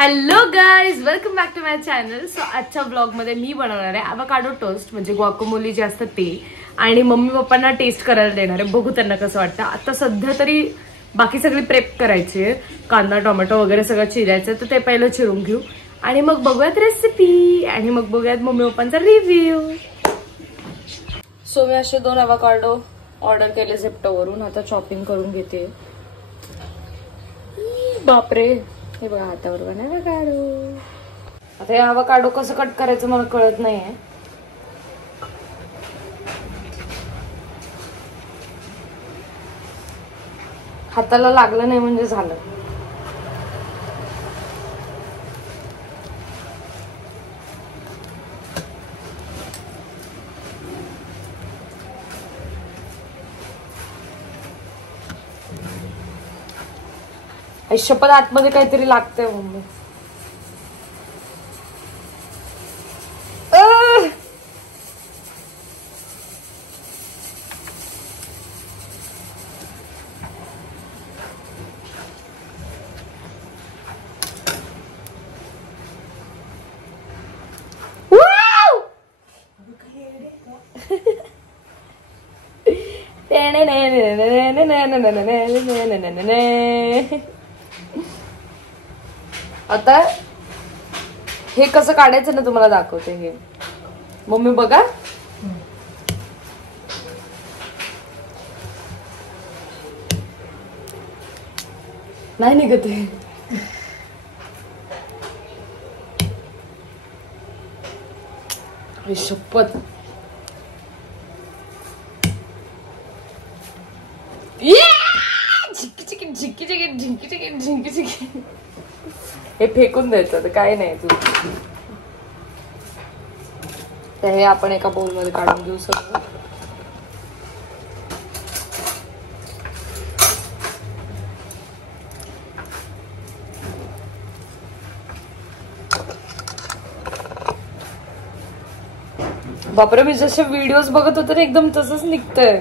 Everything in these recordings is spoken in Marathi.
Hello guys, welcome back to my channel. So आजच्या ब्लॉग मध्ये मी बनवणार आहे अवाकाडो टोस्ट, म्हणजे गुआकामोली जे असतं ते, आणि मम्मी पप्पांना टेस्ट करायला देणार आहे. बघू त्यांना कसं वाटतं. आता सध्या तरी बाकी सगळी प्रेप करायची आहे, कांदा टोमॅटो वगैरे सगळं चिरायचं, तर ते पहिलं चिरून घेऊ आणि मग बघूयात रेसिपी आणि मग बघूयात मम्मी पप्पांचा रिव्ह्यू. सो मी असे 2 अवाकाडो ऑर्डर केले झेप्टोवरून. आता चॉपिंग करून घेते. बापरे, हे बघा हातावर अवाकाडो. आता हे अवाकाडो कसं कट करायचं मला कळत नाहीये. हाताला लागलं नाही म्हणजे झालं. शपथ आतमध्ये काहीतरी लागतंय मम्मी. आता हे कसं काढायचं ना तुम्हाला दाखवते. हे मम्मी बघा. नाही निघत हे. शपथ झिंकी हे फेकून द्यायचं, काय नाही तू. तर हे आपण एका बोल मध्ये काढून घेऊ सगळं. बापरे, मी जसे व्हिडिओज बघत होते ना एकदम तसंच निघतंय.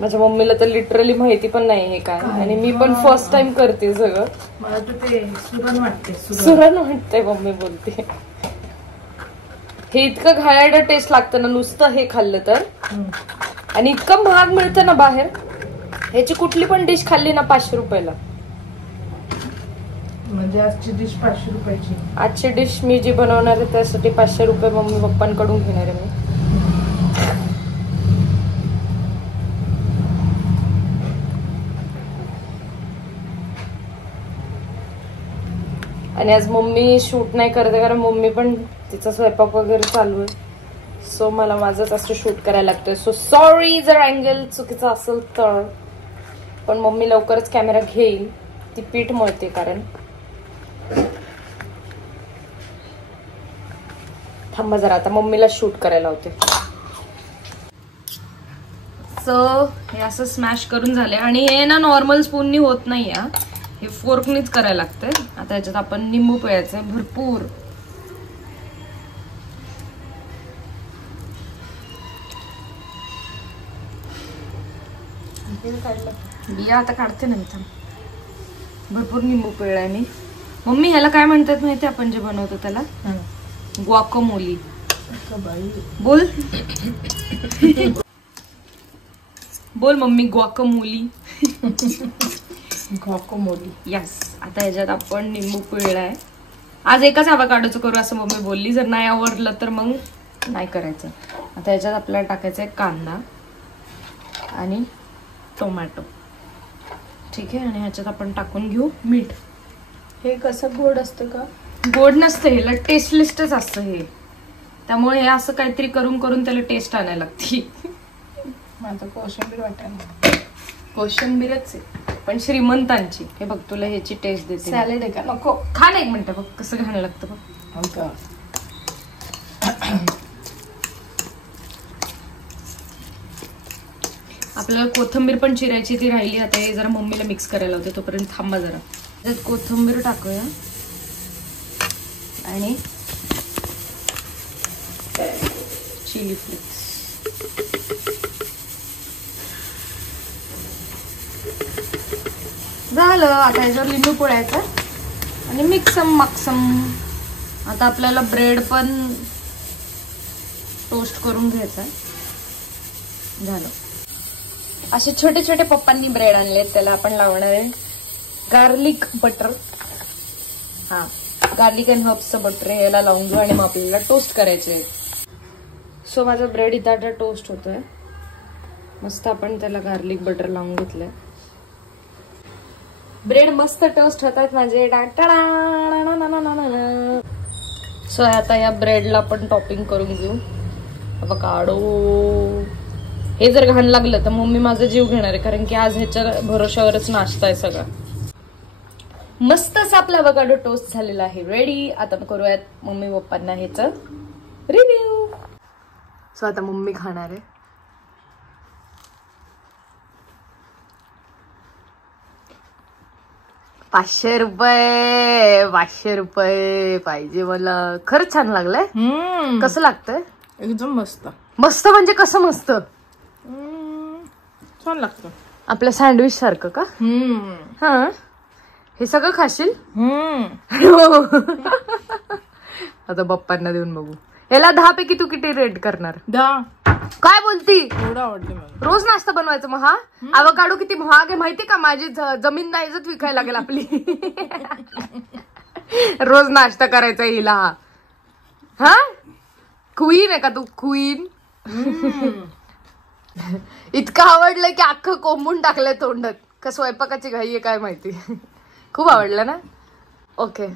माझ्या मम्मीला तर लिटरली माहिती पण नाही हे काय, आणि मी पण फर्स्ट टाइम करते सगळं. मला तर ते सुरण वाटते मम्मी बोलते. हे इतकं घाणेरडं टेस्ट लागतं ना नुसतं हे खाल्लं तर. आणि इतकं महाग मिळतं ना बाहेर. ह्याची कुठली पण डिश खाल्ली ना 500 रुपयाला. म्हणजे आजची डिश 500 रुपयाची. आजची डिश मी जी बनवणार आहे त्यासाठी 500 रुपये मम्मी पप्पांकडून घेणार आहे मी. आणि आज मम्मी शूट नाही करते कारण मम्मी पण तिचा स्वयंपाक वगैरे चालू आहे. सो मला माझंच असं शूट करायला लागतंय. सो सॉरी जर अँगल चुकीचा असेल तर. पण मम्मी लवकरच कॅमेरा घेईल. ती पीठ मळते कारण. थांबा जरा, आता मम्मीला शूट करायला होते. सो हे असं स्मॅश करून झाले. आणि हे ना नॉर्मल स्पूननी होत नाही, हे फोर्कनीच करायला लागतंय. आता याच्यात आपण लिंबू पिळायचंय भरपूर. बिया आता काढते ना मी. भरपूर लिंबू पिळलाय मी. मम्मी ह्याला काय म्हणतात माहिती आपण जे बनवतो त्याला? गुआकामोली. बोल बोल मम्मी, गुआकामोली. गुआकामोली. यस. आता याच्यात आपण लिंबू पिळलाय. आज एकाच अवाकाडोचं करू असं मम्मी बोलली. जर नाही आवडलं तर मग नाही करायचं. आता याच्यात आपल्याला टाकायचा आहे कांदा आणि टोमॅटो. ठीक आहे. आणि ह्याच्यात आपण टाकून घेऊ मीठ. हे कसं गोड असतं का? गोड नसतं, ह्याला टेस्ट लिस्टच असतं हे. त्यामुळे हे असं काहीतरी करून करून त्याला टेस्ट आणायला लागते. माझं कोशिंबीर वाटायला. कोशिंबीरच आहे पण श्रीमंतांची. हे बघ तुला ह्याची टेस्ट देते. सॅलेड आहे का? नको. खा ना एक मिनिट. बघ कसं घालायला लागतं बघ. आपल्याला कोथिंबीर पण चिरायची, ती राहिली. आता हे जरा मम्मीला मिक्स करायला होते, तोपर्यंत थांबा जरा. त्यात कोथिंबीर टाकूया आणि चिली फ्लेक्स. झालं. आता याच्यावर लिंबू पिळायचा आणि मिक्सम मक्सम. आता आपल्याला ब्रेड पण टोस्ट करून घ्यायचा. झालं. असे छोटे छोटे पप्पांनी ब्रेड आणले, त्याला आपण लावणार आहे गार्लिक बटर. हा, गार्लिक अँड हर्ब्सचं बटर आहे, याला लावून घेऊ आणि मग आपल्याला टोस्ट करायचे. सो माझा ब्रेड इथं आता टोस्ट होतोय मस्त. आपण त्याला गार्लिक बटर लावून घेतलंय. ब्रेड मस्त टोस्ट होत आहेत माझे. सो आता या ब्रेडला आपण टॉपिंग करून घेऊ. अवकाडो. हे जर घाण लागलं तर मम्मी माझा जीव घेणार आहे, कारण की आज ह्याच्या भरोश्यावरच नाश्ता आहे सगळा. मस्त असा आपला अवकाडो टोस्ट झालेला आहे, रेडी. आता करूयात मम्मी पप्पांना ह्याचं रिव्ह्यू. सो आता मम्मी खाणार आहे. ₹500 पाहिजे मला. खरंच छान लागलंय. कसं लागतंय? एकदम मस्त. मस्त म्हणजे कसं मस्त? छान लागतं. आपल्या सँडविच सारखं का? हा. हे सगळं खाशील? आता पप्पांना देऊन बघू. याला 10 पैकी तू किती रेट करणार? 10. काय बोलती? एवढं आवडते मला. रोज नाश्ता बनवायचं मग हा? अवकाडो किती महाग आहे माहिती का? माझी जमीन नाहीच विकायला लागेल आपली. रोज नाश्ता करायचा हिला. हा, क्वीन आहे का तू? क्वीन. इतकं आवडलं की अख्खं कोंबून टाकलंय तोंडात. का स्वयंपाकाची घाई आहे काय माहिती. खूप आवडलं ना? ओके.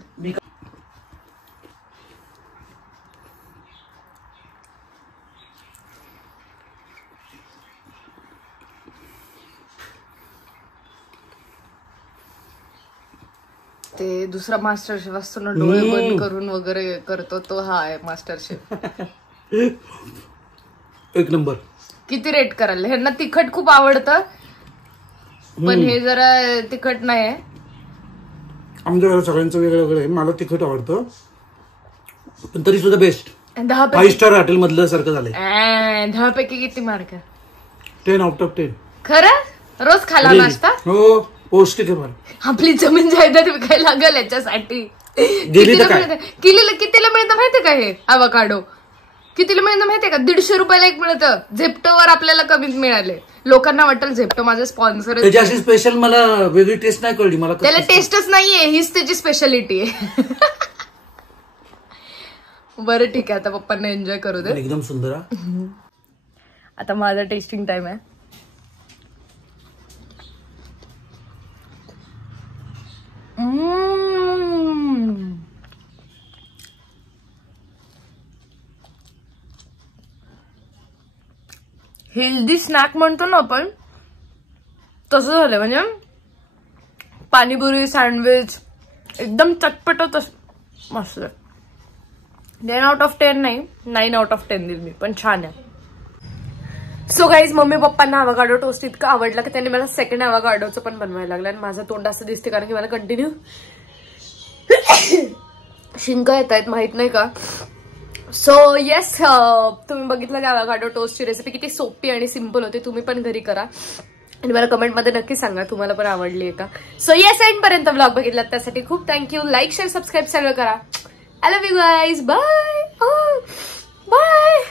ते दुसरा मास्टर शेफ असतो ना, डोळे बंद करून वगैरे करतो तो. हा आहे मास्टर शेफ. एक नंबर. किती रेट कराल? ह्यांना तिखट खूप आवडतं, पण हे जरा तिखट नाही. आमच्या घरात सगळ्यांचं वेगळं वेगळं आहे. मला तिखट आवडतं, पण तरी सुद्धा बेस्ट. 10 5 स्टार हॉटेल मधलं सारखं झालंय. 10 पैकी किती मार्क? 10 out of 10. खरं? रोज खाला नाश्ता? हो, पौष्टिक आहे. आपली जमीन जायदाद विकायला लागेल याच्यासाठी. कितीला मिळतं माहितीये का हे अवकाडो? कितीला मिळतं माहितीये का? 150 रुपयाला एक मिळतं. झेप्टोवर आपल्याला कमीत मिळाले. लोकांना वाटेल झेप्टो माझं स्पॉन्सर. त्याची अशी स्पेशल मला वेगळी टेस्ट नाही कळली. मला त्याला टेस्टच नाहीये, हीच त्याची स्पेशालिटी आहे. बरं ठीक आहे, आता पप्पांना एन्जॉय करू दे. एकदम सुंदर. आता माझा टेस्टिंग टाइम आहे. हेल्दी स्नॅक म्हणतो ना आपण, तसं झालं. म्हणजे पाणीपुरी, सँडविच एकदम चटपट मस्त. 10 आउट ऑफ 10 नाही, 9 आउट ऑफ 10 दिल मी, पण छान आहे. सो गाईज, मम्मी पप्पांना अवकाडो टोस्ट इतकं आवडला की त्यांनी मला सेकंड अवकाडोचं पण बनवायला लागलं. आणि माझं तोंड असं दिसते कारण की मला कंटिन्यू शिंका येत आहेत, माहित नाही का. सो येस, तुम्ही बघितलं की अवकाडो टोस्टची रेसिपी किती सोपी आणि सिम्पल होती. तुम्ही पण घरी करा आणि मला कमेंटमध्ये नक्की सांगा तुम्हाला पण आवडली आहे का. सो येस, एंड पर्यंत ब्लॉग बघितला त्यासाठी खूप थँक्यू. लाईक, शेअर, सबस्क्राईब सगळं करा. I love you guys. Bye bye.